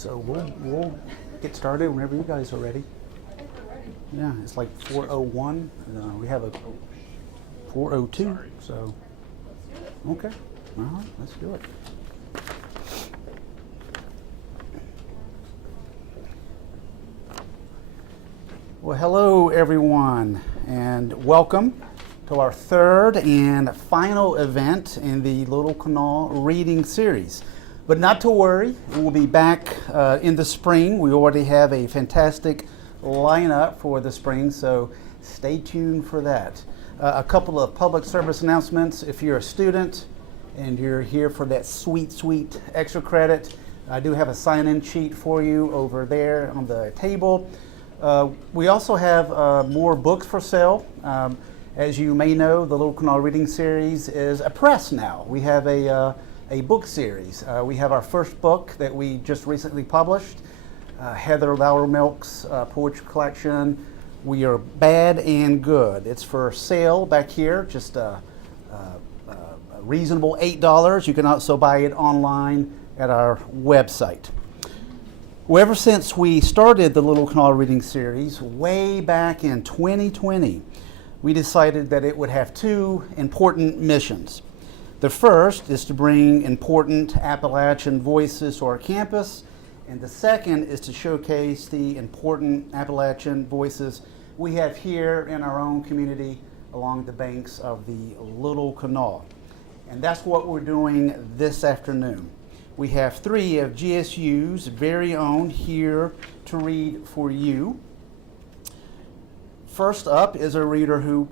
So we'll get started whenever you guys are ready. Yeah, it's like 4:01. We have a 4:02. So okay, all right, let's do it. Well, hello everyone, and welcome to our third and final event in the Little Kanawha Reading Series. But not to worry, we'll be back in the spring. We already have a fantastic lineup for the spring, so stay tuned for that. A couple of public service announcements. If you're a student and you're here for that sweet extra credit, I do have a sign-in sheet for you over there on the table. We also have more books for sale. As you may know, the Little Kanawha Reading Series is a press now. We have a book series. We have our first book that we just recently published, Heather Loudermilk's poetry collection, We Are Bad and Good. It's for sale back here, just a reasonable $8. You can also buy it online at our website. Well, ever since we started the Little Kanawha Reading Series way back in 2020, we decided that it would have two important missions. The first is to bring important Appalachian voices to our campus, and the second is to showcase the important Appalachian voices we have here in our own community along the banks of the Little Kanawha. And that's what we're doing this afternoon. We have three of GSU's very own here to read for you. First up is a reader who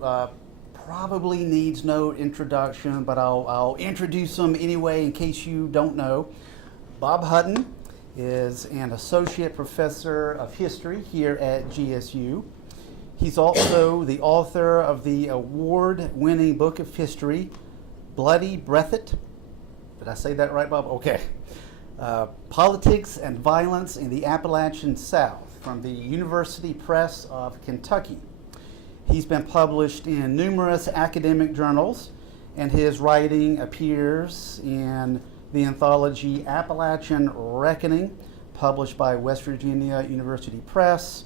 probably needs no introduction, but I'll introduce him anyway in case you don't know. Bob Hutton is an associate professor of history here at GSU. He's also the author of the award-winning book of history, Bloody Breathitt. Did I say that right, Bob? Okay. Politics and Violence in the Appalachian South from the University Press of Kentucky. He's been published in numerous academic journals, and his writing appears in the anthology Appalachian Reckoning, published by West Virginia University Press,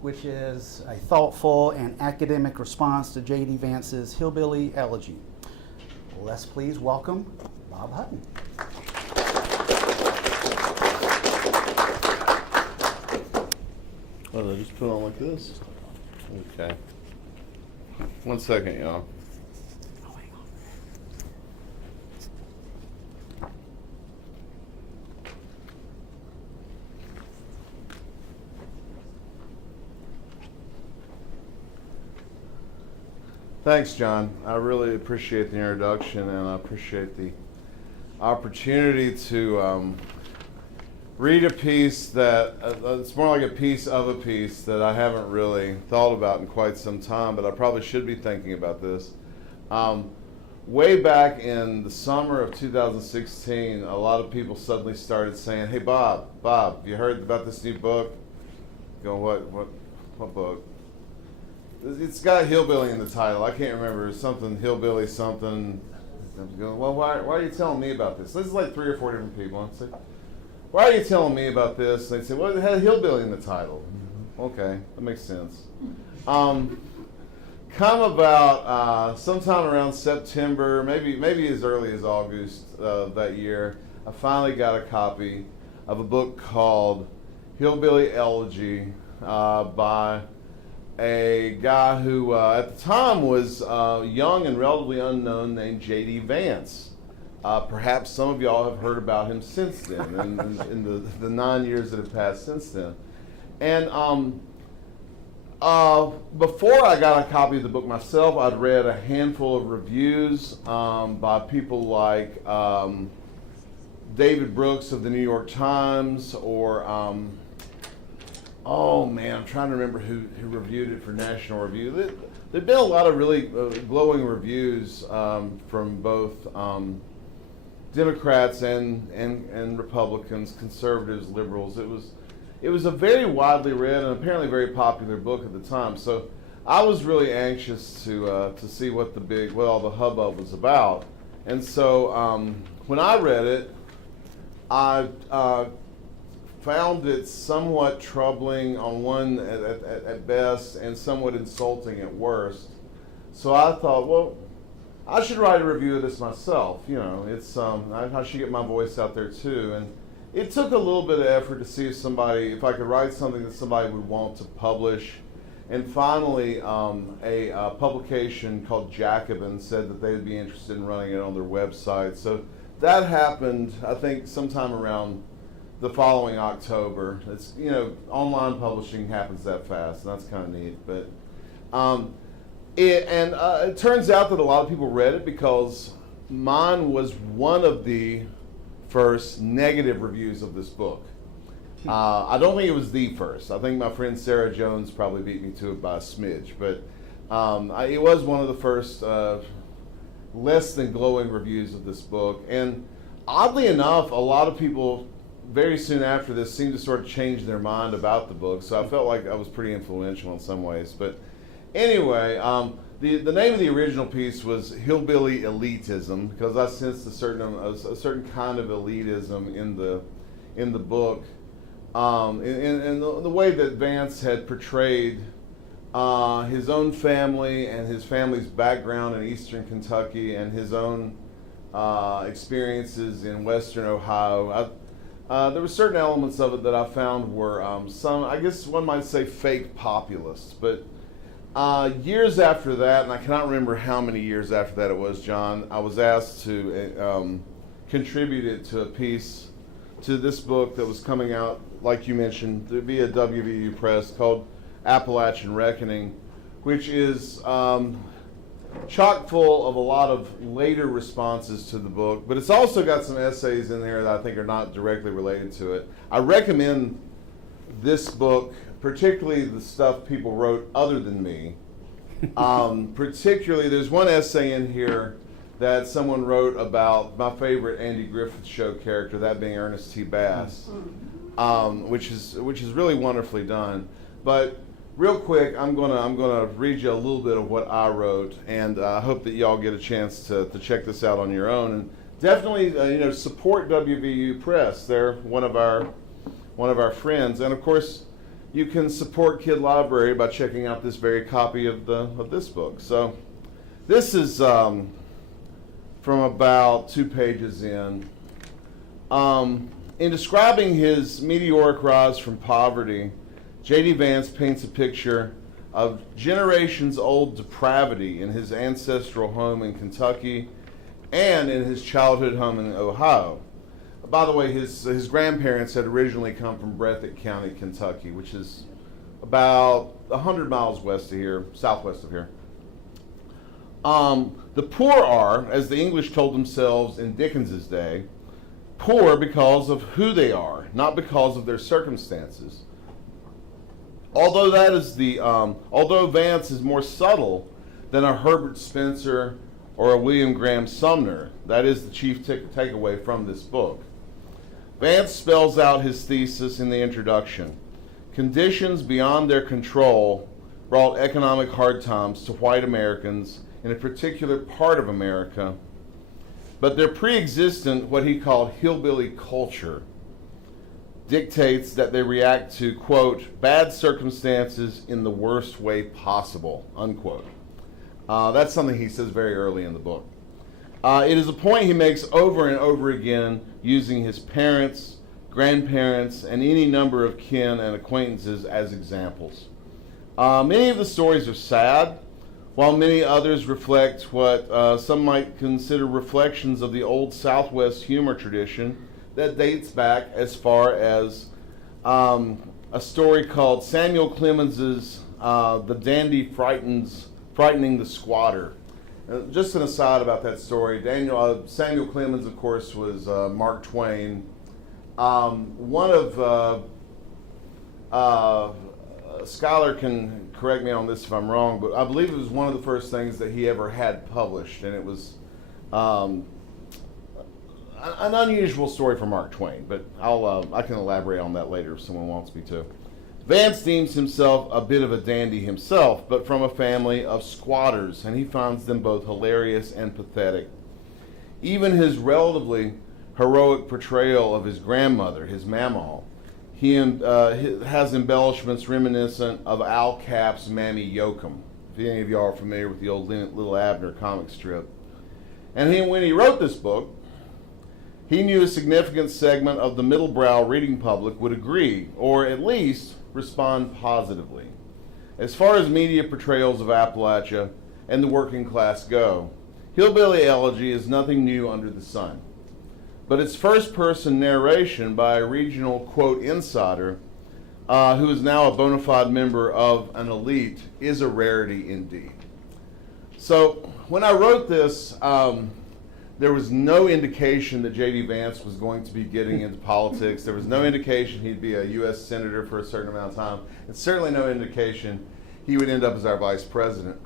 which is a thoughtful and academic response to J.D. Vance's Hillbilly Elegy. Let's please welcome Bob Hutton. Oh, they just put on like this? Okay. 1 second, y'all. Oh, hang on. Thanks, John. I really appreciate the introduction, and I appreciate the opportunity to read a piece that, it's more like a piece of a piece that I haven't really thought about in quite some time, but I probably should be thinking about this. Way back in the summer of 2016, a lot of people suddenly started saying, "Hey, Bob, you heard about this new book?" Going, what book? It's got hillbilly in the title. I can't remember. Something hillbilly something. I'm going, well, why are you telling me about this? This is like 3 or 4 different people. I say, why are you telling me about this? And they say, well, it had hillbilly in the title. Okay, that makes sense. Come about sometime around September, maybe as early as August that year, I finally got a copy of a book called Hillbilly Elegy by a guy who at the time was young and relatively unknown named J.D. Vance. Perhaps some of y'all have heard about him since then, in the 9 years that have passed since then. And before I got a copy of the book myself, I'd read a handful of reviews by people like David Brooks of the New York Times, or oh man, I'm trying to remember who reviewed it for National Review. There've been a lot of really glowing reviews from both Democrats and Republicans, conservatives, liberals. It was a very widely read and apparently very popular book at the time. So I was really anxious to see what all the hubbub was about. And so when I read it, I found it somewhat troubling on one at best and somewhat insulting at worst. So I thought, well, I should write a review of this myself. You know, it's I should get my voice out there too. And it took a little bit of effort to see if I could write something that somebody would want to publish. And finally, a publication called Jacobin said that they would be interested in running it on their website. So that happened, I think, sometime around the following October. It's, you know, online publishing happens that fast, and that's kind of neat. But it turns out that a lot of people read it because mine was one of the first negative reviews of this book. I don't think it was the first. I think my friend Sarah Jones probably beat me to it by a smidge, but it was one of the first less than glowing reviews of this book. And oddly enough, a lot of people very soon after this seemed to sort of change their mind about the book, so I felt like I was pretty influential in some ways. But anyway, the name of the original piece was Hillbilly Elitism, because I sensed a certain kind of elitism in the book. In the way that Vance had portrayed his own family and his family's background in eastern Kentucky and his own experiences in western Ohio, there were certain elements of it that I found were some, I guess one might say, fake populists. But years after that, and I cannot remember how many years after that it was, John, I was asked to contribute it to a piece to this book that was coming out, like you mentioned, via WVU Press, called Appalachian Reckoning, which is chock full of a lot of later responses to the book, but it's also got some essays in there that I think are not directly related to it. I recommend this book, particularly the stuff people wrote other than me. Particularly, there's one essay in here that someone wrote about my favorite Andy Griffith Show character, that being Ernest T. Bass, which is really wonderfully done. But real quick, I'm gonna read you a little bit of what I wrote, and I hope that y'all get a chance to check this out on your own. And definitely, support WVU Press. They're one of our friends, and of course, you can support Kid Library by checking out this very copy of this book. So, this is from about 2 pages in. In describing his meteoric rise from poverty, J.D. Vance paints a picture of generations-old depravity in his ancestral home in Kentucky and in his childhood home in Ohio. By the way, his grandparents had originally come from Breathitt County, Kentucky, which is about 100 miles west of here, southwest of here. The poor are, as the English told themselves in Dickens's day, poor because of who they are, not because of their circumstances. Although although Vance is more subtle than a Herbert Spencer or a William Graham Sumner, that is the chief takeaway from this book. Vance spells out his thesis in the introduction. Conditions beyond their control brought economic hard times to white Americans in a particular part of America, but their pre-existent, what he called hillbilly culture, dictates that they react to, quote, bad circumstances in the worst way possible, unquote. That's something he says very early in the book. It is a point he makes over and over again using his parents, grandparents, and any number of kin and acquaintances as examples. Many of the stories are sad, while many others reflect what some might consider reflections of the old Southwest humor tradition that dates back as far as a story called Samuel Clemens's The Dandy Frightening the Squatter. Just an aside about that story, Samuel Clemens, of course, was Mark Twain. One of a scholar can correct me on this if I'm wrong, but I believe it was one of the first things that he ever had published, and it was an unusual story for Mark Twain, but I can elaborate on that later if someone wants me to. Vance deems himself a bit of a dandy himself, but from a family of squatters, and he finds them both hilarious and pathetic. Even his relatively heroic portrayal of his grandmother, his mamaw, he has embellishments reminiscent of Al Capp's Mammy Yokum, if any of y'all are familiar with the old Little Abner comic strip. And when he wrote this book, he knew a significant segment of the middlebrow reading public would agree, or at least respond positively. As far as media portrayals of Appalachia and the working class go, Hillbilly Elegy is nothing new under the sun. But its first-person narration by a regional, quote, insider, who is now a bona fide member of an elite, is a rarity indeed. So when I wrote this, there was no indication that J.D. Vance was going to be getting into politics. There was no indication he'd be a U.S. senator for a certain amount of time. And certainly no indication he would end up as our vice president.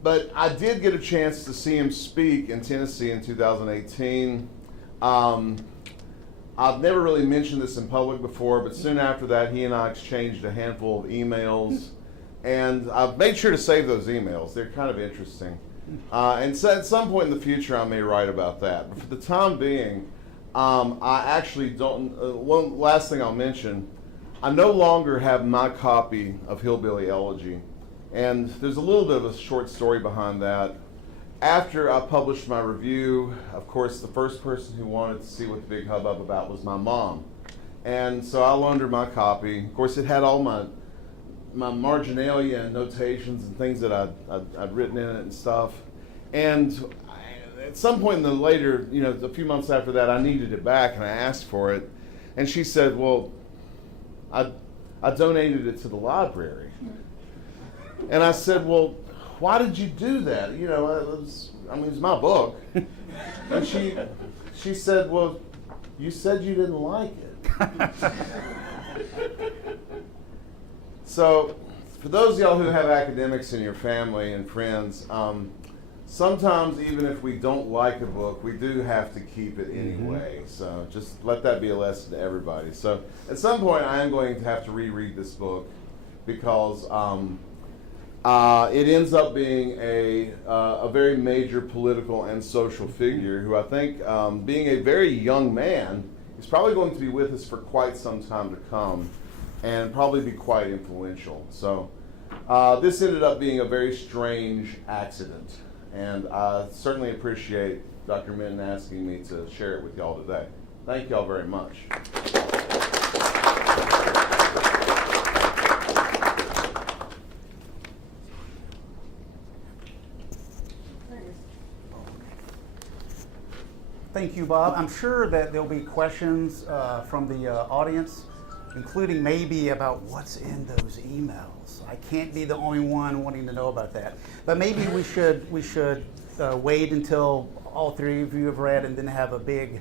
But I did get a chance to see him speak in Tennessee in 2018. I've never really mentioned this in public before, but soon after that, he and I exchanged a handful of emails. And I've made sure to save those emails. They're kind of interesting. And so at some point in the future, I may write about that. But for the time being, I actually don't. One last thing I'll mention, I no longer have my copy of Hillbilly Elegy. And there's a little bit of a short story behind that. After I published my review, of course, the first person who wanted to see what the big hubbub about was my mom. And so I loaned her my copy. Of course, it had all my marginalia and notations and things that I'd written in it and stuff. And at some point in the later, a few months after that, I needed it back and I asked for it. And she said, well, I donated it to the library. And I said, well, why did you do that? It was my book. And she said, well, you said you didn't like it. So, for those of y'all who have academics in your family and friends, sometimes even if we don't like a book, we do have to keep it anyway. So just let that be a lesson to everybody. So at some point I am going to have to reread this book because it ends up being a very major political and social figure who I think, being a very young man, is probably going to be with us for quite some time to come and probably be quite influential. So this ended up being a very strange accident, and I certainly appreciate Dr. Minton asking me to share it with y'all today. Thank y'all very much. Thank you, Bob. I'm sure that there'll be questions from the audience, including maybe about what's in those emails. I can't be the only one wanting to know about that. But maybe we should wait until all three of you have read and then have a big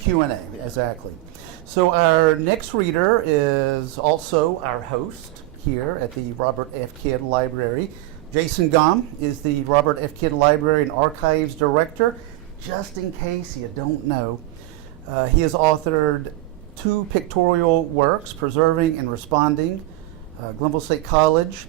Q&A, exactly. So our next reader is also our host here at the Robert F. Kidd Library. Jason Gum is the Robert F. Kidd Library and Archives Director. Just in case you don't know, he has authored 2 pictorial works, Preserving and Responding, Glenville State College,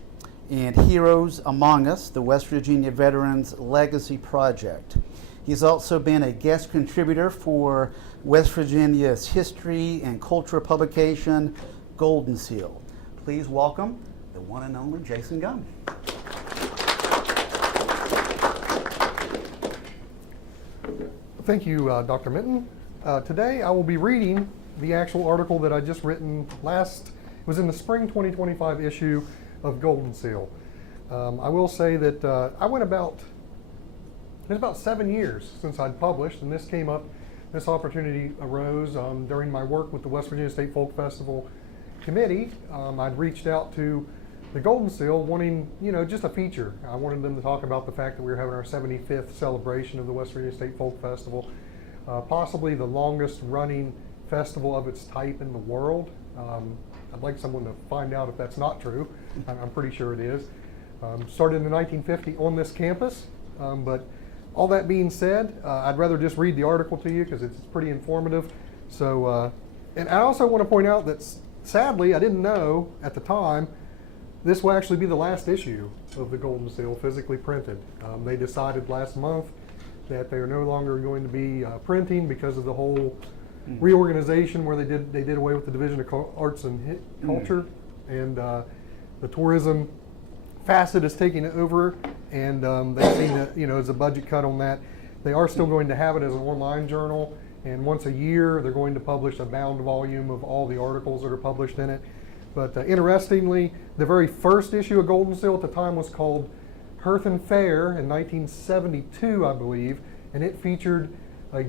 and Heroes Among Us, the West Virginia Veterans Legacy Project. He's also been a guest contributor for West Virginia's history and culture publication, Golden Seal. Please welcome the one and only Jason Gum. Thank you, Dr. Minton. Today I will be reading the actual article that I just written it was in the spring 2025 issue of Golden Seal. I will say that it was about 7 years since I'd published, and this opportunity arose during my work with the West Virginia State Folk Festival Committee. I'd reached out to the Golden Seal wanting, just a feature. I wanted them to talk about the fact that we were having our 75th celebration of the West Virginia State Folk Festival, possibly the longest running festival of its type in the world. I'd like someone to find out if that's not true. I'm pretty sure it is. Started in 1950 on this campus, but all that being said, I'd rather just read the article to you because it's pretty informative. So, and I also want to point out that sadly, I didn't know at the time, this will actually be the last issue of the Golden Seal physically printed. They decided last month that they are no longer going to be printing because of the whole reorganization where they did away with the Division of Arts and Culture, and the tourism facet is taking it over, and they've seen that, as a budget cut on that. They are still going to have it as an online journal, and once a year they're going to publish a bound volume of all the articles that are published in it. But interestingly, the very first issue of Golden Seal at the time was called Hearth and Fair in 1972, I believe, and it featured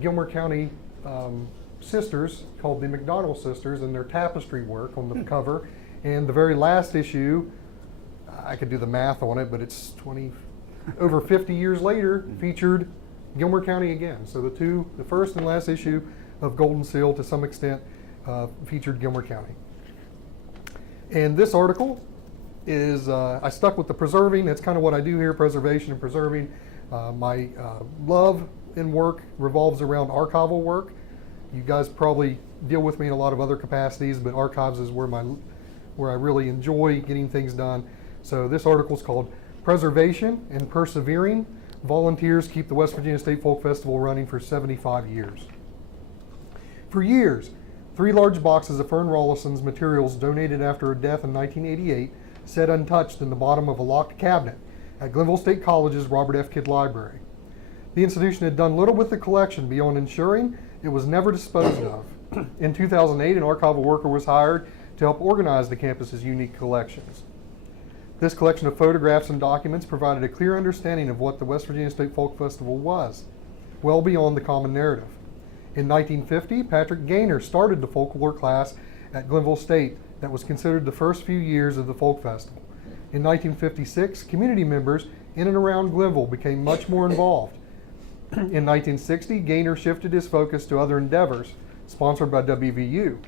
Gilmer County sisters called the McDonald Sisters and their tapestry work on the cover. And the very last issue, I could do the math on it, but it's over 50 years later, featured Gilmer County again. So the first and last issue of Golden Seal, to some extent, featured Gilmer County. And this article is, I stuck with the preserving. That's kind of what I do here, preservation and preserving. My love in work revolves around archival work. You guys probably deal with me in a lot of other capacities, but archives is where I really enjoy getting things done. So this article is called Preservation and Persevering. Volunteers keep the West Virginia State Folk Festival running for 75 years. For years, 3 large boxes of Fern Rollison's materials donated after her death in 1988 sat untouched in the bottom of a locked cabinet at Glenville State College's Robert F. Kidd Library. The institution had done little with the collection beyond ensuring it was never disposed of. In 2008, an archival worker was hired to help organize the campus's unique collections. This collection of photographs and documents provided a clear understanding of what the West Virginia State Folk Festival was, well beyond the common narrative. In 1950, Patrick Gaynor started the folklore class at Glenville State that was considered the first few years of the folk festival. In 1956, community members in and around Glenville became much more involved. In 1960, Gaynor shifted his focus to other endeavors, sponsored by WVU.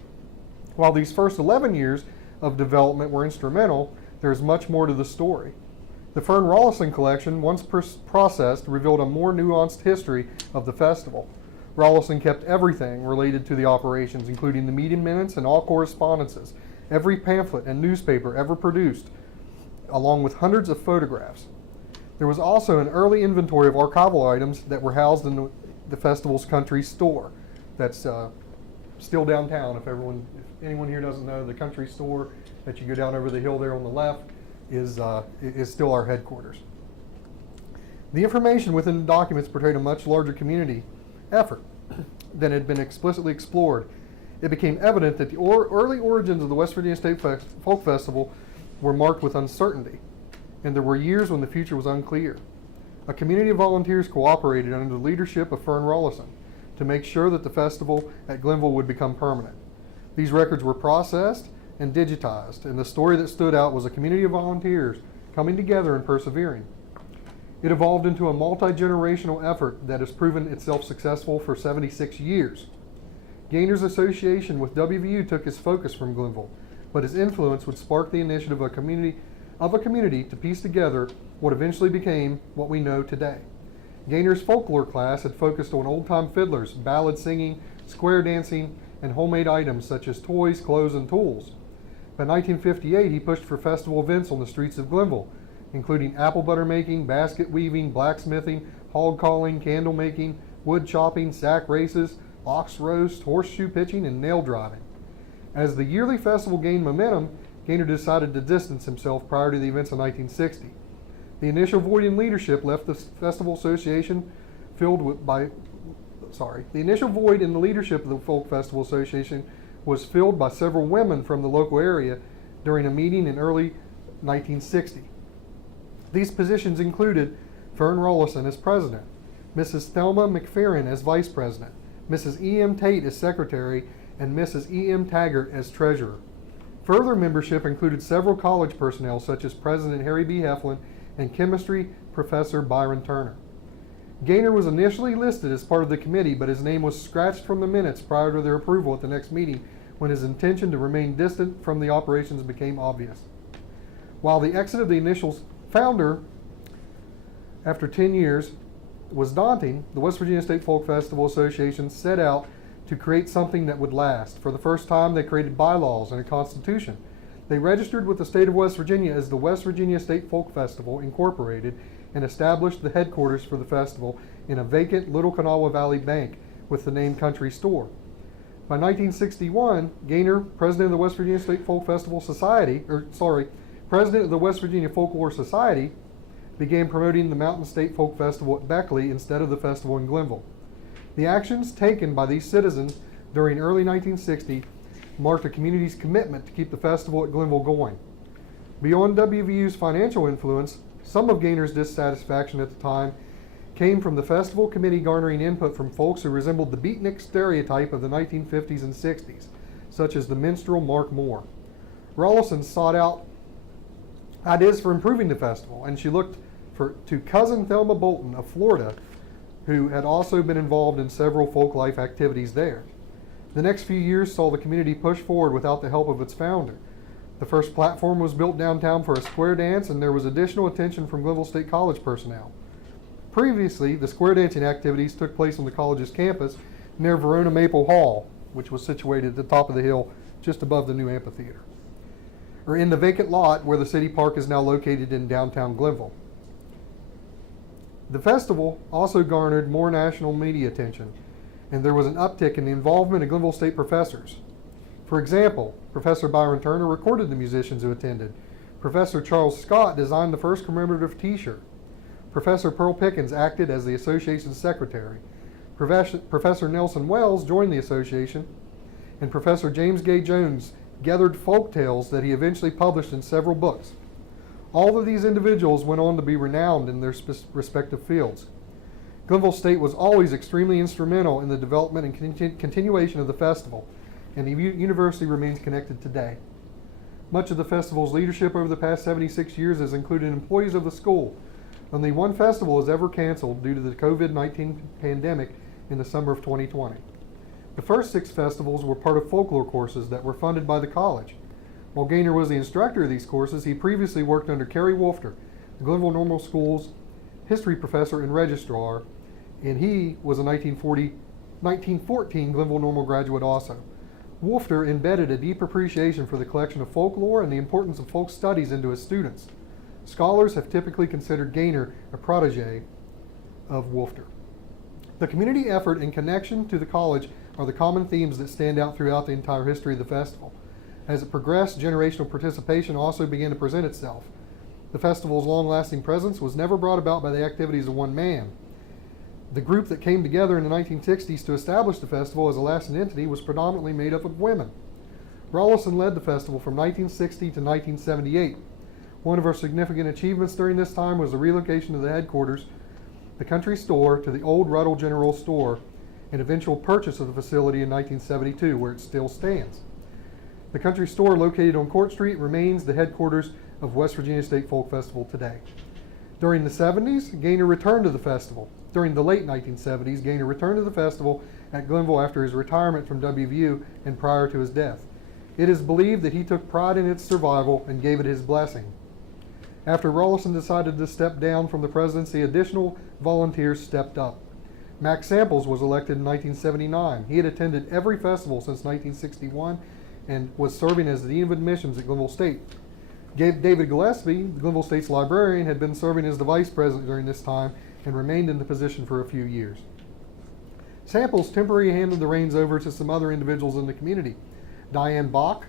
While these first 11 years of development were instrumental, there is much more to the story. The Fern Rollison collection, once processed, revealed a more nuanced history of the festival. Rollison kept everything related to the operations, including the meeting minutes and all correspondences, every pamphlet and newspaper ever produced, along with hundreds of photographs. There was also an early inventory of archival items that were housed in the festival's country store. That's still downtown. If anyone here doesn't know, the country store that you go down over the hill there on the left is still our headquarters. The information within the documents portrayed a much larger community effort than had been explicitly explored. It became evident that the early origins of the West Virginia State Folk Festival were marked with uncertainty, and there were years when the future was unclear. A community of volunteers cooperated under the leadership of Fern Rollison to make sure that the festival at Glenville would become permanent. These records were processed and digitized, and the story that stood out was a community of volunteers coming together and persevering. It evolved into a multi-generational effort that has proven itself successful for 76 years. Gaynor's association with WVU took his focus from Glenville, but his influence would spark the initiative of a community to piece together what eventually became what we know today. Gaynor's folklore class had focused on old-time fiddlers, ballad singing, square dancing, and homemade items such as toys, clothes, and tools. By 1958, he pushed for festival events on the streets of Glenville, including apple butter making, basket weaving, blacksmithing, hog calling, candle making, wood chopping, sack races, ox roast, horseshoe pitching, and nail driving. As the yearly festival gained momentum, Gaynor decided to distance himself prior to the events of 1960. The initial void in leadership left the Festival Association the initial void in the leadership of the Folk Festival Association was filled by several women from the local area during a meeting in early 1960. These positions included Fern Rollison as president, Mrs. Thelma McFerrin as vice president, Mrs. E.M. Tate as secretary, and Mrs. E.M. Taggart as treasurer. Further membership included several college personnel such as President Harry B. Heflin and chemistry professor Byron Turner. Gaynor was initially listed as part of the committee, but his name was scratched from the minutes prior to their approval at the next meeting when his intention to remain distant from the operations became obvious. While the exit of the initial founder after 10 years was daunting, the West Virginia State Folk Festival Association set out to create something that would last. For the first time, they created bylaws and a constitution. They registered with the state of West Virginia as the West Virginia State Folk Festival Incorporated and established the headquarters for the festival in a vacant Little Kanawha Valley bank with the name Country Store. By 1961, Gaynor, president of the West Virginia State Folk Festival Society, president of the West Virginia Folklore Society, began promoting the Mountain State Folk Festival at Beckley instead of the festival in Glenville. The actions taken by these citizens during early 1960 marked the community's commitment to keep the festival at Glenville going. Beyond WVU's financial influence, some of Gaynor's dissatisfaction at the time came from the festival committee garnering input from folks who resembled the beatnik stereotype of the 1950s and 60s, such as the minstrel Mark Moore. Rollison sought out ideas for improving the festival, and she looked to cousin Thelma Bolton of Florida, who had also been involved in several folk life activities there. The next few years saw the community push forward without the help of its founder. The first platform was built downtown for a square dance, and there was additional attention from Glenville State College personnel. Previously, the square dancing activities took place on the college's campus near Verona Maple Hall, which was situated at the top of the hill just above the new amphitheater, or in the vacant lot where the city park is now located in downtown Glenville. The festival also garnered more national media attention, and there was an uptick in the involvement of Glenville State professors. For example, Professor Byron Turner recorded the musicians who attended. Professor Charles Scott designed the first commemorative t-shirt. Professor Pearl Pickens acted as the association's secretary. Professor Nelson Wells joined the association, and Professor James Gay Jones gathered folk tales that he eventually published in several books. All of these individuals went on to be renowned in their respective fields. Glenville State was always extremely instrumental in the development and continuation of the festival, and the university remains connected today. Much of the festival's leadership over the past 76 years has included employees of the school. Only one festival was ever canceled due to the COVID-19 pandemic in the summer of 2020. The first 6 festivals were part of folklore courses that were funded by the college. While Gaynor was the instructor of these courses, he previously worked under Kerry Wolfter, the Glenville Normal School's history professor and registrar, and he was a 1914 Glenville Normal graduate also. Wolfter embedded a deep appreciation for the collection of folklore and the importance of folk studies into his students. Scholars have typically considered Gaynor a protege of Wolfter. The community effort and connection to the college are the common themes that stand out throughout the entire history of the festival. As it progressed, generational participation also began to present itself. The festival's long-lasting presence was never brought about by the activities of one man. The group that came together in the 1960s to establish the festival as a lasting entity was predominantly made up of women. Rollison led the festival from 1960 to 1978. One of our significant achievements during this time was the relocation of the headquarters, the country store, to the old Ruddle General Store, and eventual purchase of the facility in 1972, where it still stands. The country store, located on Court Street, remains the headquarters of West Virginia State Folk Festival today. During the 70s, Gaynor returned to the festival. During the late 1970s, Gaynor returned to the festival at Glenville after his retirement from WVU and prior to his death. It is believed that he took pride in its survival and gave it his blessing. After Rollison decided to step down from the presidency, additional volunteers stepped up. Max Samples was elected in 1979. He had attended every festival since 1961 and was serving as the Dean of Admissions at Glenville State. David Gillespie, Glenville State's librarian, had been serving as the vice president during this time and remained in the position for a few years. Samples temporarily handed the reins over to some other individuals in the community. Diane Bach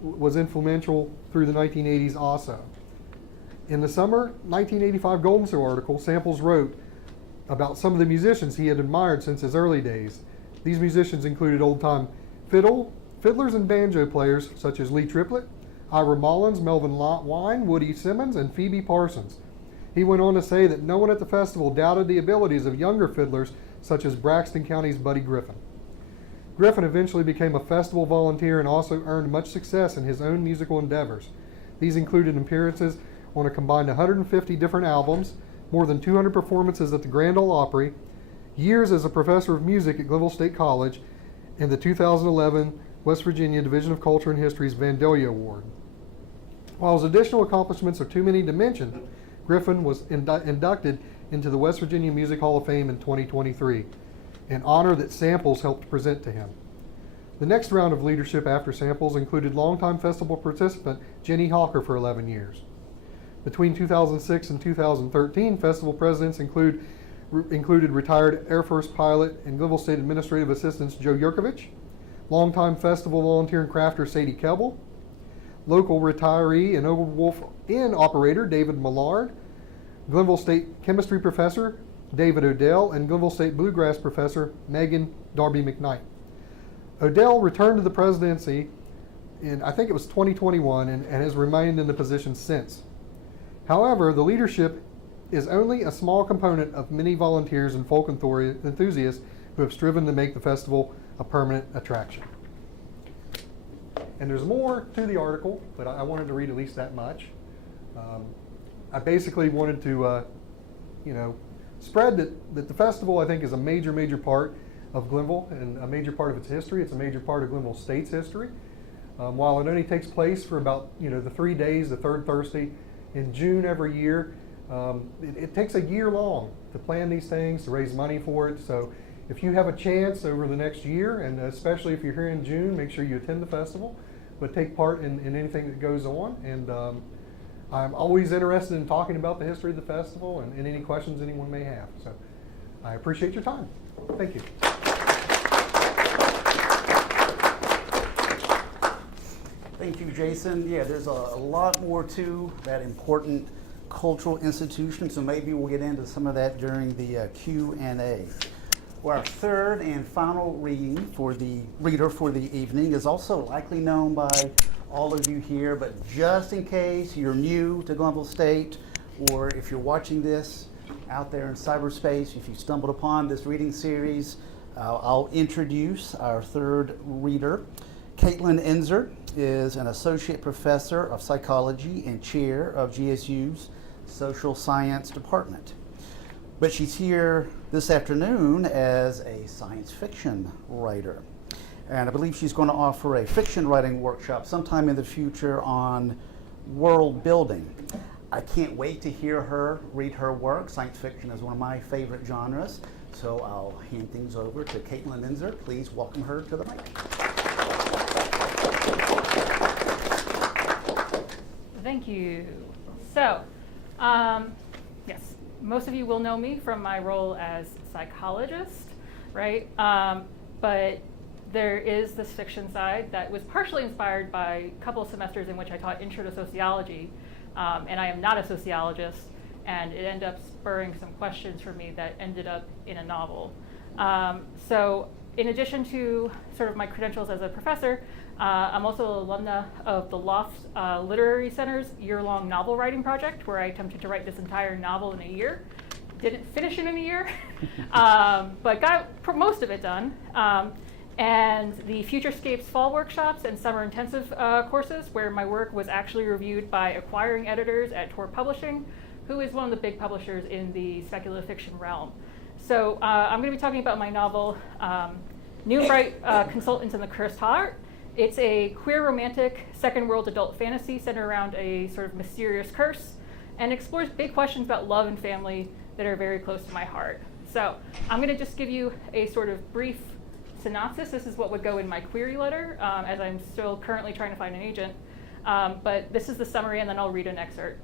was influential through the 1980s also. In the summer 1985 Golden Seal article, Samples wrote about some of the musicians he had admired since his early days. These musicians included old-time fiddlers and banjo players such as Lee Triplett, Ira Mullins, Melvin Wine, Woody Simmons, and Phoebe Parsons. He went on to say that no one at the festival doubted the abilities of younger fiddlers such as Braxton County's Buddy Griffin. Griffin eventually became a festival volunteer and also earned much success in his own musical endeavors. These included appearances on a combined 150 different albums, more than 200 performances at the Grand Ole Opry, years as a professor of music at Glenville State College, and the 2011 West Virginia Division of Culture and History's Vandalia Award. While his additional accomplishments are too many to mention, Griffin was inducted into the West Virginia Music Hall of Fame in 2023, an honor that Samples helped present to him. The next round of leadership after Samples included longtime festival participant Jenny Hawker for 11 years. Between 2006 and 2013, festival presidents included retired Air Force pilot and Glenville State Administrative Assistant Joe Yurkovich, longtime festival volunteer and crafter Sadie Keble, local retiree and Overwolf Inn operator David Millard, Glenville State chemistry professor David Odell, and Glenville State bluegrass professor Megan Darby McKnight. Odell returned to the presidency in, I think it was 2021, and has remained in the position since. However, the leadership is only a small component of many volunteers and folk enthusiasts who have striven to make the festival a permanent attraction. And there's more to the article, but I wanted to read at least that much. I basically wanted to, spread that the festival, I think, is a major part of Glenville and a major part of its history. It's a major part of Glenville State's history. While it only takes place for about, the 3 days, the third Thursday in June every year, it takes a year long to plan these things, to raise money for it. So if you have a chance over the next year, and especially if you're here in June, make sure you attend the festival, but take part in anything that goes on. And I'm always interested in talking about the history of the festival and any questions anyone may have. So I appreciate your time. Thank you. Thank you, Jason. Yeah, there's a lot more to that important cultural institution, so maybe we'll get into some of that during the Q&A. Well, our third and final reading for the reader for the evening is also likely known by all of you here, but just in case you're new to Glenville State, or if you're watching this out there in cyberspace, if you stumbled upon this reading series, I'll introduce our third reader. Kaitlin Ensor is an associate professor of psychology and chair of GSU's social science department. But she's here this afternoon as a science fiction writer. And I believe she's going to offer a fiction writing workshop sometime in the future on world building. I can't wait to hear her read her work. Science fiction is one of my favorite genres. So I'll hand things over to Kaitlin Ensor. Please welcome her to the mic. Thank you. So, yes, most of you will know me from my role as psychologist, right? But there is this fiction side that was partially inspired by a couple of semesters in which I taught intro to sociology, and I am not a sociologist, and it ended up spurring some questions for me that ended up in a novel. So in addition to sort of my credentials as a professor, I'm also an alumna of the Loft Literary Center's year-long novel writing project, where I attempted to write this entire novel in a year. Didn't finish it in a year, but got most of it done. And the Futurescapes fall workshops and summer intensive courses, where my work was actually reviewed by acquiring editors at Tor Publishing, who is one of the big publishers in the speculative fiction realm. So I'm going to be talking about my novel, New and Bright Consultants in the Cursed Heart. It's a queer romantic second world adult fantasy centered around a sort of mysterious curse, and explores big questions about love and family that are very close to my heart. So I'm going to just give you a sort of brief synopsis. This is what would go in my query letter, as I'm still currently trying to find an agent. But this is the summary, and then I'll read an excerpt.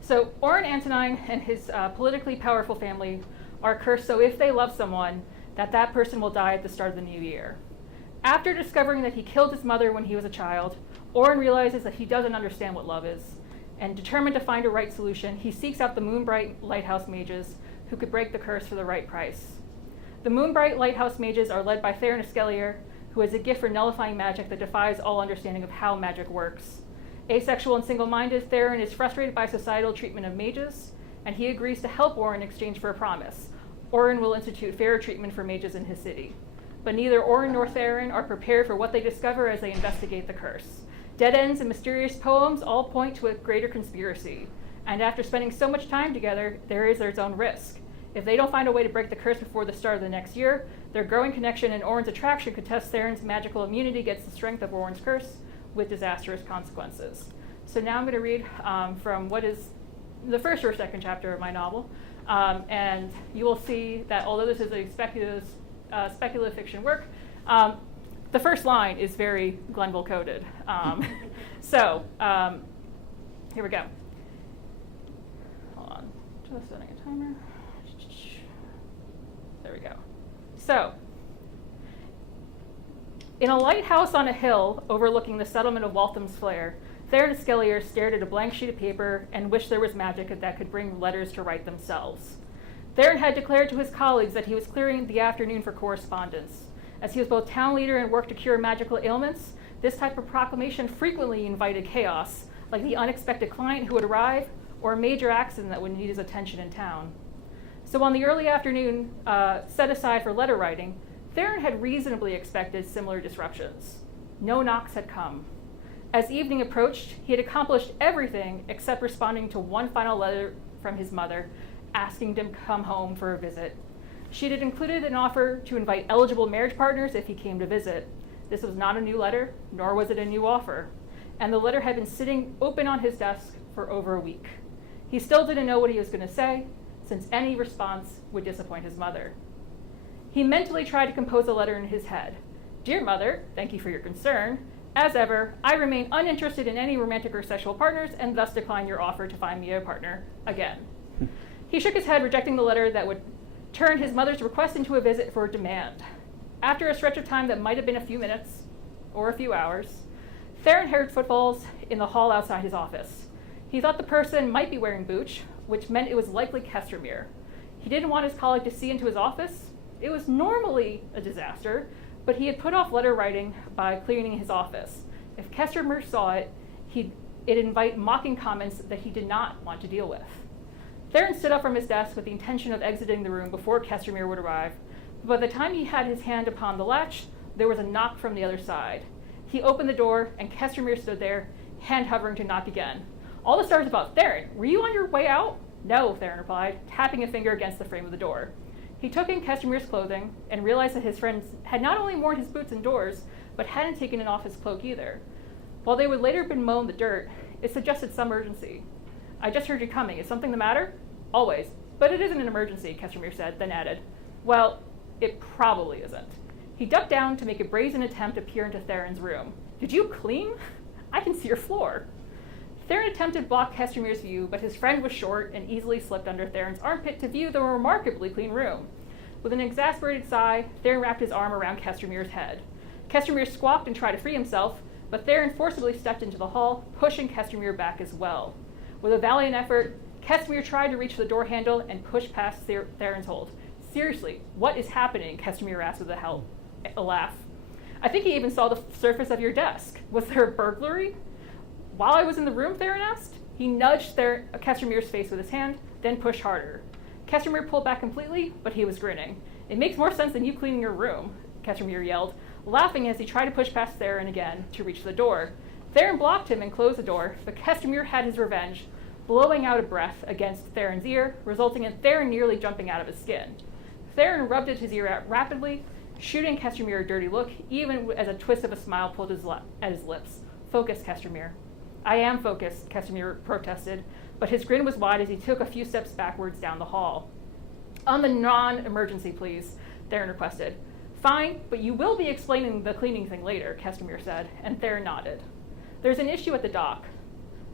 So Orrin Antonine and his politically powerful family are cursed, so if they love someone, that person will die at the start of the new year. After discovering that he killed his mother when he was a child, Orrin realizes that he doesn't understand what love is, and determined to find a right solution, he seeks out the Moonbright Lighthouse mages who could break the curse for the right price. The Moonbright Lighthouse mages are led by Theron Escalier, who has a gift for nullifying magic that defies all understanding of how magic works. Asexual and single-minded, Theron is frustrated by societal treatment of mages, and he agrees to help Orrin in exchange for a promise. Orrin will institute fairer treatment for mages in his city. But neither Orrin nor Theron are prepared for what they discover as they investigate the curse. Dead ends and mysterious poems all point to a greater conspiracy. And after spending so much time together, there is its own risk. If they don't find a way to break the curse before the start of the next year, their growing connection and Orrin's attraction could test Theron's magical immunity against the strength of Orrin's curse, with disastrous consequences. So now I'm going to read from what is the first or second chapter of my novel. And you will see that although this is a speculative fiction work, the first line is very Glenville coded. So here we go. Hold on, just setting a timer. There we go. So In a lighthouse on a hill overlooking the settlement of Waltham's Flare, Theron Skellier stared at a blank sheet of paper and wished there was magic that could bring letters to write themselves. Theron had declared to his colleagues that he was clearing the afternoon for correspondence. As he was both town leader and worked to cure magical ailments, this type of proclamation frequently invited chaos, like the unexpected client who would arrive or a major accident that would need his attention in town. So on the early afternoon set aside for letter writing, Theron had reasonably expected similar disruptions. No knocks had come. As evening approached, he had accomplished everything except responding to one final letter from his mother, asking him to come home for a visit. She had included an offer to invite eligible marriage partners if he came to visit. This was not a new letter, nor was it a new offer, and the letter had been sitting open on his desk for over a week. He still didn't know what he was going to say, since any response would disappoint his mother. He mentally tried to compose a letter in his head. Dear Mother, thank you for your concern. As ever, I remain uninterested in any romantic or sexual partners and thus decline your offer to find me a partner again. He shook his head, rejecting the letter that would turn his mother's request into a visit for a demand. After a stretch of time that might have been a few minutes or a few hours, Theron heard footfalls in the hall outside his office. He thought the person might be wearing boots, which meant it was likely Kestermere. He didn't want his colleague to see into his office. It was normally a disaster, but he had put off letter writing by cleaning his office. If Kestermere saw it, it'd invite mocking comments that he did not want to deal with. Theron stood up from his desk with the intention of exiting the room before Kestermere would arrive. But by the time he had his hand upon the latch, there was a knock from the other side. He opened the door, and Kestermere stood there, hand hovering to knock again. All the stars about Theron. Were you on your way out? No, Theron replied, tapping a finger against the frame of the door. He took in Kestermere's clothing and realized that his friends had not only worn his boots indoors, but hadn't taken it off his cloak either. While they would later bemoan the dirt, it suggested some urgency. I just heard you coming. Is something the matter? Always. But it isn't an emergency, Kestermere said, then added, well, it probably isn't. He ducked down to make a brazen attempt to peer into Theron's room. Did you clean? I can see your floor. Theron attempted to block Kestermere's view, but his friend was short and easily slipped under Theron's armpit to view the remarkably clean room. With an exasperated sigh, Theron wrapped his arm around Kestermere's head. Kestermere squawked and tried to free himself, but Theron forcibly stepped into the hall, pushing Kestermere back as well. With a valiant effort, Kestermere tried to reach the door handle and push past Theron's hold. Seriously, what is happening? Kestermere asked with a laugh. I think he even saw the surface of your desk. Was there a burglary? While I was in the room, Theron asked. He nudged Kestermere's face with his hand, then pushed harder. Kestermere pulled back completely, but he was grinning. It makes more sense than you cleaning your room, Kestermere yelled, laughing as he tried to push past Theron again to reach the door. Theron blocked him and closed the door, but Kestermere had his revenge, blowing out a breath against Theron's ear, resulting in Theron nearly jumping out of his skin. Theron rubbed at his ear out rapidly, shooting Kestermere a dirty look, even as a twist of a smile pulled at his lips. Focus, Kestermere. I am focused, Kestermere protested, but his grin was wide as he took a few steps backwards down the hall. On the non-emergency, please, Theron requested. Fine, but you will be explaining the cleaning thing later, Kestermere said, and Theron nodded. There's an issue at the dock.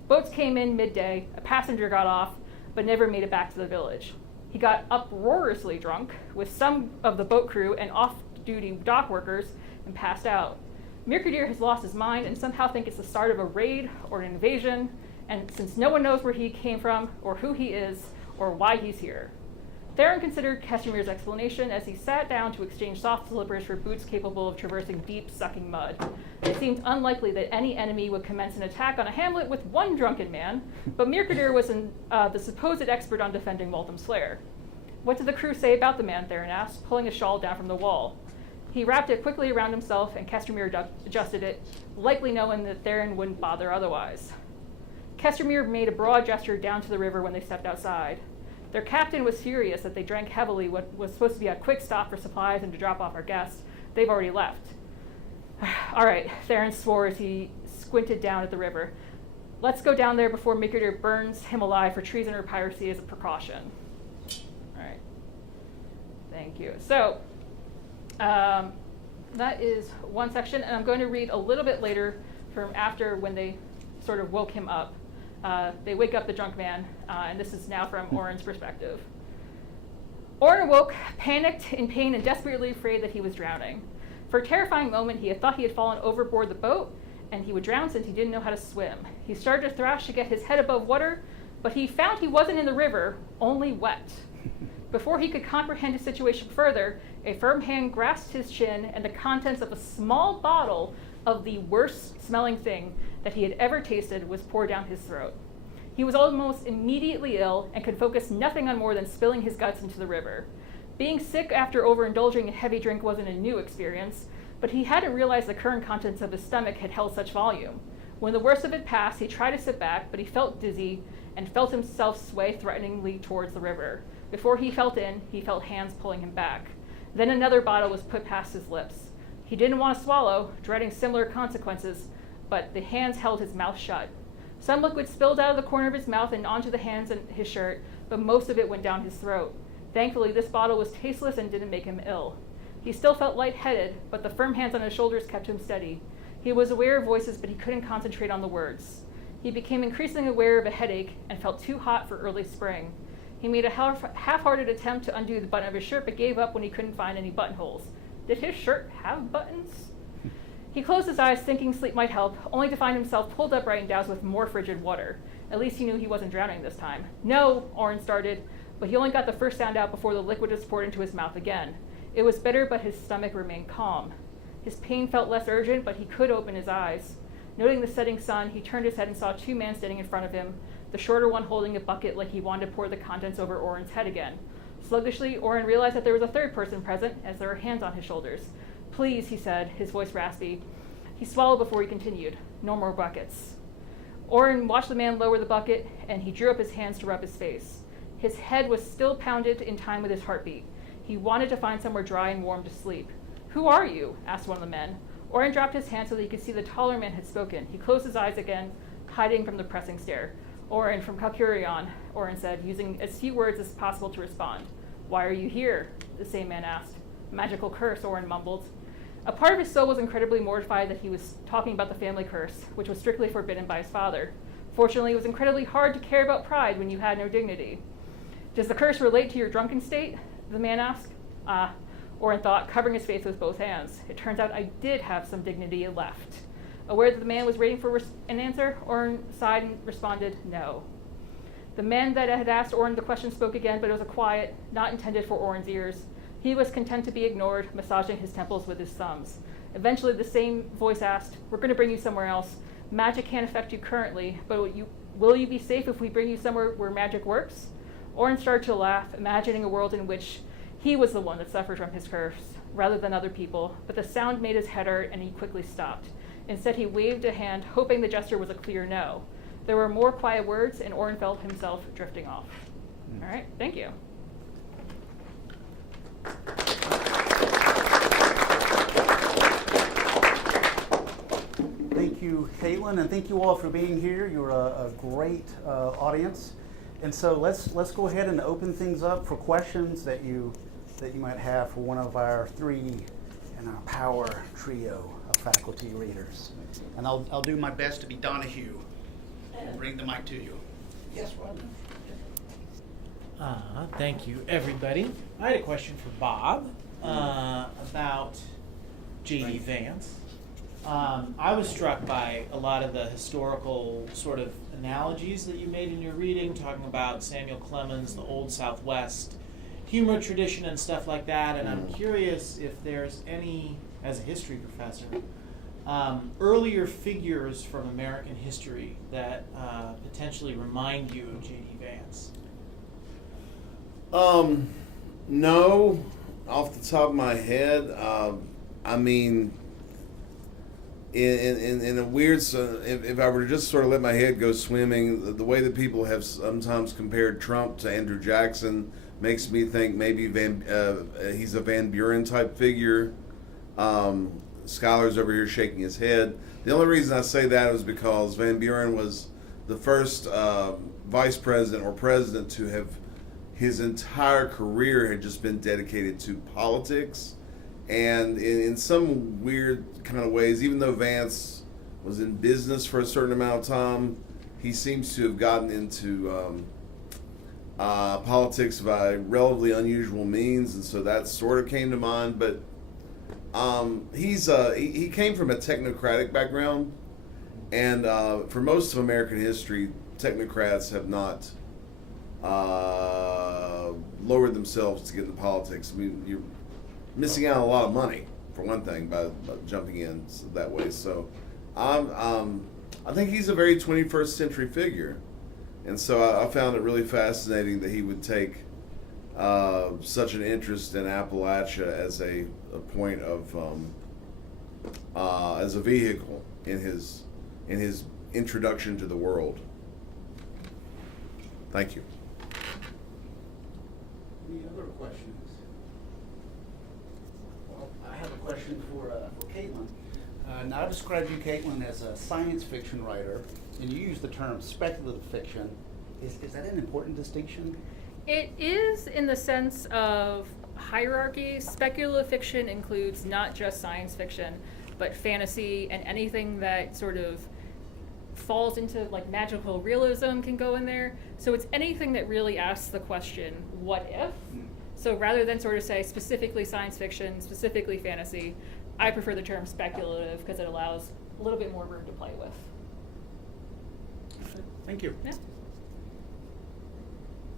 Boats came in midday, a passenger got off, but never made it back to the village. He got uproariously drunk with some of the boat crew and off-duty dock workers and passed out. Mercader has lost his mind and somehow think it's the start of a raid or an invasion, and since no one knows where he came from or who he is or why he's here. Theron considered Kestermere's explanation as he sat down to exchange soft slippers for boots capable of traversing deep, sucking mud. It seemed unlikely that any enemy would commence an attack on a hamlet with one drunken man, but Mercader was the supposed expert on defending Waltham's Flare. What did the crew say about the man, Theron asked, pulling a shawl down from the wall. He wrapped it quickly around himself, and Kestermere adjusted it, likely knowing that Theron wouldn't bother otherwise. Kestermere made a broad gesture down to the river when they stepped outside. Their captain was furious that they drank heavily what was supposed to be a quick stop for supplies and to drop off our guests. They've already left. All right, Theron swore as he squinted down at the river. Let's go down there before Mercader burns him alive for treason or piracy as a precaution. All right. Thank you. So, that is one section, and I'm going to read a little bit later from after when they sort of woke him up. They wake up the drunk man, and this is now from Orrin's perspective. Orrin awoke, panicked, in pain, and desperately afraid that he was drowning. For a terrifying moment, he had thought he had fallen overboard the boat, and he would drown since he didn't know how to swim. He started to thrash to get his head above water, but he found he wasn't in the river, only wet. Before he could comprehend his situation further, a firm hand grasped his chin, and the contents of a small bottle of the worst smelling thing that he had ever tasted was poured down his throat. He was almost immediately ill and could focus nothing on more than spilling his guts into the river. Being sick after overindulging in heavy drink wasn't a new experience, but he hadn't realized the current contents of his stomach had held such volume. When the worst of it passed, he tried to sit back, but he felt dizzy and felt himself sway threateningly towards the river. Before he felt in, he felt hands pulling him back. Then another bottle was put past his lips. He didn't want to swallow, dreading similar consequences, but the hands held his mouth shut. Some liquid spilled out of the corner of his mouth and onto the hands and his shirt, but most of it went down his throat. Thankfully, this bottle was tasteless and didn't make him ill. He still felt lightheaded, but the firm hands on his shoulders kept him steady. He was aware of voices, but he couldn't concentrate on the words. He became increasingly aware of a headache and felt too hot for early spring. He made a half-hearted attempt to undo the button of his shirt, but gave up when he couldn't find any buttonholes. Did his shirt have buttons? He closed his eyes, thinking sleep might help, only to find himself pulled upright and doused with more frigid water. At least he knew he wasn't drowning this time. No, Orrin started, but he only got the first sound out before the liquid was poured into his mouth again. It was bitter, but his stomach remained calm. His pain felt less urgent, but he could open his eyes. Noting the setting sun, he turned his head and saw two men standing in front of him, the shorter one holding a bucket like he wanted to pour the contents over Orrin's head again. Sluggishly, Orrin realized that there was a third person present, as there were hands on his shoulders. Please, he said, his voice raspy. He swallowed before he continued. No more buckets. Orrin watched the man lower the bucket, and he drew up his hands to rub his face. His head was still pounded in time with his heartbeat. He wanted to find somewhere dry and warm to sleep. Who are you? Asked one of the men. Orrin dropped his hand so that he could see the taller man had spoken. He closed his eyes again, hiding from the pressing stare. Orrin, from Kalkurion, Orrin said, using as few words as possible to respond. Why are you here? The same man asked. Magical curse, Orrin mumbled. A part of his soul was incredibly mortified that he was talking about the family curse, which was strictly forbidden by his father. Fortunately, it was incredibly hard to care about pride when you had no dignity. Does the curse relate to your drunken state? The man asked. Orrin thought, covering his face with both hands. It turns out I did have some dignity left. Aware that the man was waiting for an answer, Orrin sighed and responded, no. The man that had asked Orrin the question spoke again, but it was a quiet, not intended for Orrin's ears. He was content to be ignored, massaging his temples with his thumbs. Eventually, the same voice asked, we're going to bring you somewhere else. Magic can't affect you currently, but will you be safe if we bring you somewhere where magic works? Orrin started to laugh, imagining a world in which he was the one that suffered from his curse, rather than other people, but the sound made his head hurt, and he quickly stopped. Instead, he waved a hand, hoping the gesture was a clear no. There were more quiet words, and Orrin felt himself drifting off. All right, thank you. Thank you, Kaitlin, and thank you all for being here. You're a great audience. And so let's go ahead and open things up for questions that you might have for one of our three in our power trio of faculty readers. And I'll do my best to be Donahue and bring the mic to you. Yes, Rodney. Thank you, everybody. I had a question for Bob about J.D. Vance. I was struck by a lot of the historical sort of analogies that you made in your reading, talking about Samuel Clemens, the Old Southwest humor tradition and stuff like that, and I'm curious if there's any, as a history professor, earlier figures from American history that potentially remind you of J.D. Vance. No, off the top of my head, I mean, in a weird, if I were to just sort of let my head go swimming, the way that people have sometimes compared Trump to Andrew Jackson makes me think maybe he's a Van Buren type figure. Scholar's over here shaking his head. The only reason I say that is because Van Buren was the first vice president or president to have his entire career had just been dedicated to politics. And in some weird kind of ways, even though Vance was in business for a certain amount of time, he seems to have gotten into politics by relatively unusual means, and so that sort of came to mind. But He came from a technocratic background, and for most of American history, technocrats have not lowered themselves to get into politics. I mean, you're missing out on a lot of money, for one thing, by jumping in that way. So I think he's a very 21st century figure. And so I found it really fascinating that he would take such an interest in Appalachia as a point of, as a vehicle in his introduction to the world. Thank you. Any other questions? Well, I have a question for Kaitlin. Now, I described you, Kaitlin, as a science fiction writer, and you use the term speculative fiction. Is that an important distinction? It is in the sense of hierarchy. Speculative fiction includes not just science fiction, but fantasy, and anything that sort of falls into like magical realism can go in there. So it's anything that really asks the question, what if? So rather than sort of say specifically science fiction, specifically fantasy, I prefer the term speculative because it allows a little bit more room to play with. Thank you. Yeah.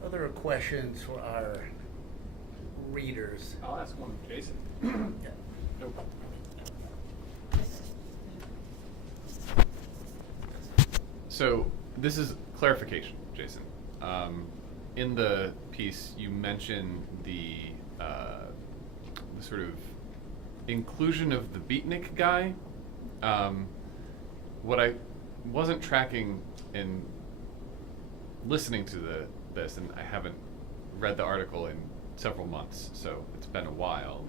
Other questions for our readers? I'll ask one, Jason. Yeah. Nope. So this is clarification, Jason. In the piece, you mentioned the sort of inclusion of the beatnik guy. What I wasn't tracking in listening to this, and I haven't read the article in several months, so it's been a while.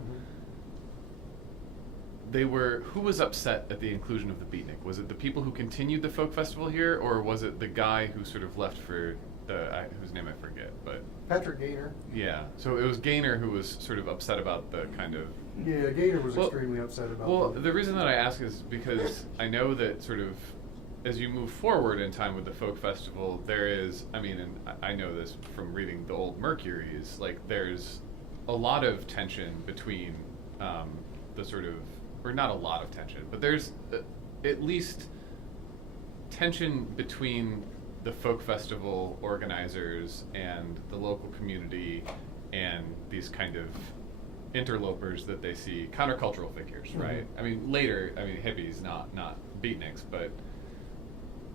Who was upset at the inclusion of the beatnik? Was it the people who continued the folk festival here, or was it the guy who sort of left for whose name I forget, but Patrick Gaynor. yeah. So it was Gaynor who was sort of upset about the kind of. Yeah, Gaynor was extremely upset about Well, that. the reason that I ask is because I know that sort of as you move forward in time with the folk festival, there is, I mean, and I know this from reading the old Mercuries, like there's a lot of tension between the sort of, or not a lot of tension, but there's at least tension between the folk festival organizers and the local community and these kind of interlopers that they see, countercultural figures, right? I mean, later, I mean, hippies, not beatniks, but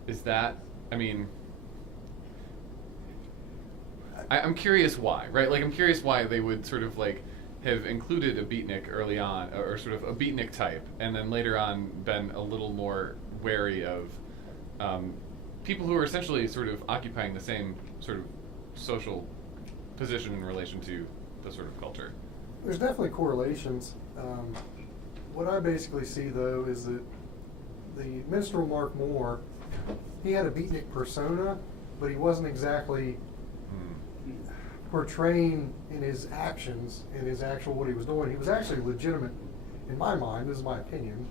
is that, I mean, I'm curious why, right? Like, I'm curious why they would sort of like have included a beatnik early on, or sort of a beatnik type, and then later on been a little more wary of people who are essentially sort of occupying the same sort of social position in relation to the sort of culture. There's definitely correlations. What I basically see, though, is that the minstrel Mark Moore, he had a beatnik persona, but he wasn't exactly portraying in his actions, in his actual what he was doing. He was actually legitimate, in my mind, this is my opinion.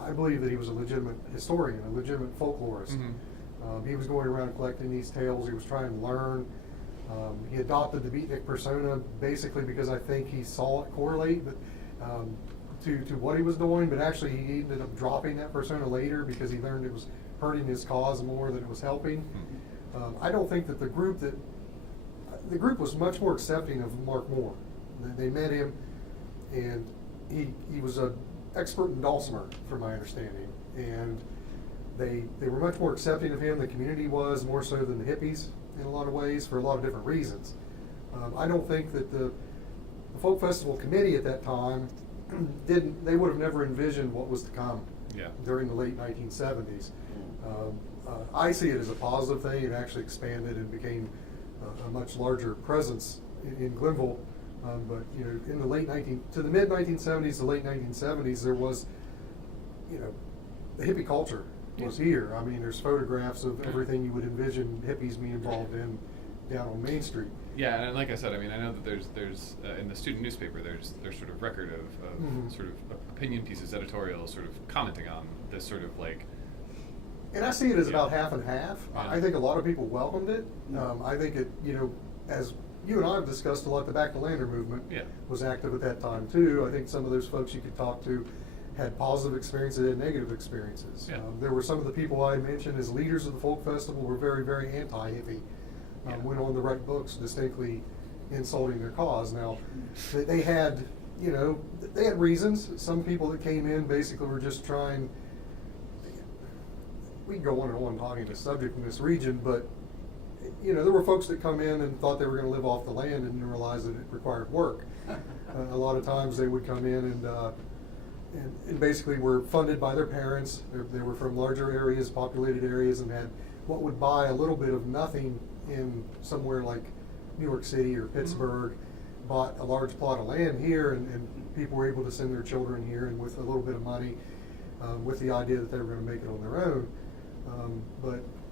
I believe that he was a legitimate historian, a legitimate folklorist. He was going around collecting these tales. He was trying to learn. He adopted the beatnik persona basically because I think he saw it correlate to what he was doing, but actually he ended up dropping that persona later because he learned it was hurting his cause more than it was helping. I don't think that the group was much more accepting of Mark Moore. They met him, and he was an expert in dulcimer, from my understanding, and they were much more accepting of him. The community was, more so than the hippies in a lot of ways, for a lot of different reasons. I don't think that the Folk Festival Committee at that time they would have never envisioned what was to come during the late 1970s. I see it as a positive thing. It actually expanded and became a much larger presence in Glenville. But you know, in the mid 1970s to late 1970s, there was, you know, the hippie culture was here. I mean, there's photographs of everything you would envision hippies being involved in down on Main Street. Yeah, and like I said, I mean, I know that there's in the student newspaper, there's sort of record of sort of opinion pieces, editorials, sort of commenting on this sort of like. And I see it as about half and half. Yeah. I think a lot of people welcomed it. I think it, you know, as you and I have discussed a lot, the Back to Lander movement Yeah. was active at that time too. I think some of those folks you could talk to had positive experiences and negative experiences. Yeah. There were some of the people I mentioned as leaders of the folk festival were very, very anti-hippie. Yeah. Went on to write books distinctly insulting their cause. Now, they had, you know, they had reasons. Some people that came in basically were just trying, we can go on and on talking the subject in this region, but you know, there were folks that come in and thought they were going to live off the land and didn't realize that it required work. A lot of times they would come in and basically were funded by their parents. They were from larger areas, populated areas, and had what would buy a little bit of nothing in somewhere like New York City or Pittsburgh, bought a large plot of land here, and people were able to send their children here, and with a little bit of money, with the idea that they were going to make it on their own.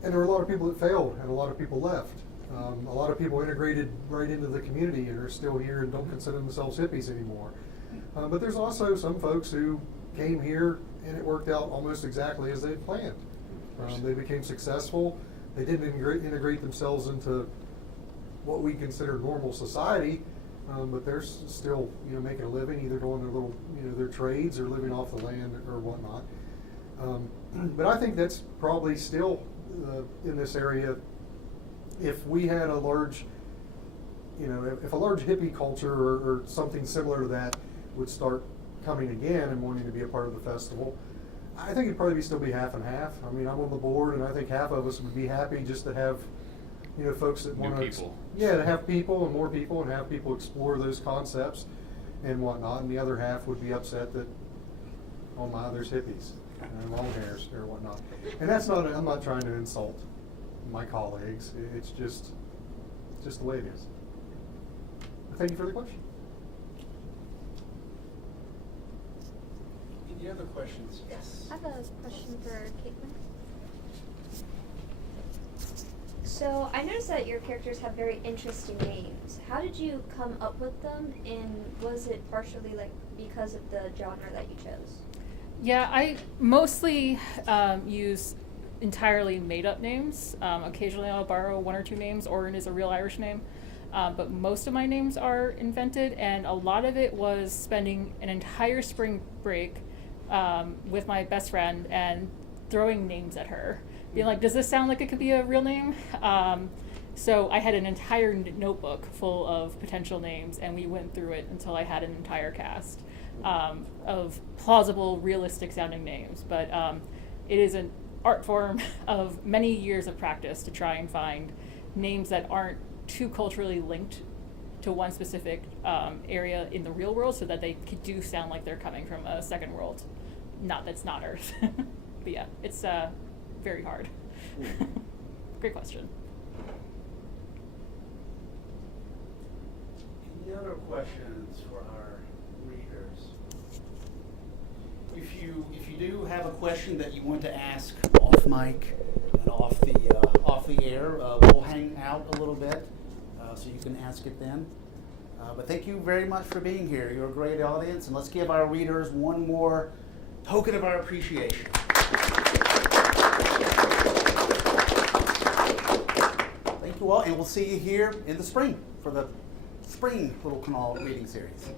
And there were a lot of people that failed, and a lot of people left. A lot of people integrated right into the community and are still here and don't consider themselves hippies anymore. But there's also some folks who came here and it worked out almost exactly as they had planned. They became successful. They didn't integrate themselves into what we consider normal society, but they're still, you know, making a living, either doing their little, you know, their trades or living off the land or whatnot. But I think that's probably still in this area. If we had a large, you know, if a large hippie culture or something similar to that would start coming again and wanting to be a part of the festival, I think it'd probably still be half and half. I mean, I'm on the board, and I think half of us would be happy just to have, you know, folks that want to, people. yeah, to have people and more people and have people explore those concepts and whatnot. And the other half would be upset that, oh my, there's hippies and long hairs or whatnot. And that's not, I'm not trying to insult my colleagues. It's just the way it is. But thank you for the question. Any other questions? Yes. I have a question for Kaitlin. So I noticed that your characters have very interesting names. How did you come up with them, and was it partially like because of the genre that you chose? Yeah, I mostly use entirely made-up names. Occasionally I'll borrow one or two names. Orin is a real Irish name. But most of my names are invented, and a lot of it was spending an entire spring break with my best friend and throwing names at her, being like, does this sound like it could be a real name? So I had an entire notebook full of potential names, and we went through it until I had an entire cast of plausible, realistic sounding names. But it is an art form of many years of practice to try and find names that aren't too culturally linked to one specific area in the real world, so that they do sound like they're coming from a second world, that's not Earth. But yeah, it's very hard. Great question. Any other questions for our readers? If you do have a question that you want to ask off mic and off the air, we'll hang out a little bit so you can ask it then. But thank you very much for being here. You're a great audience, and let's give our readers one more token of our appreciation. Thank you all, and we'll see you here in the spring for the spring Little Kanawha Reading Series.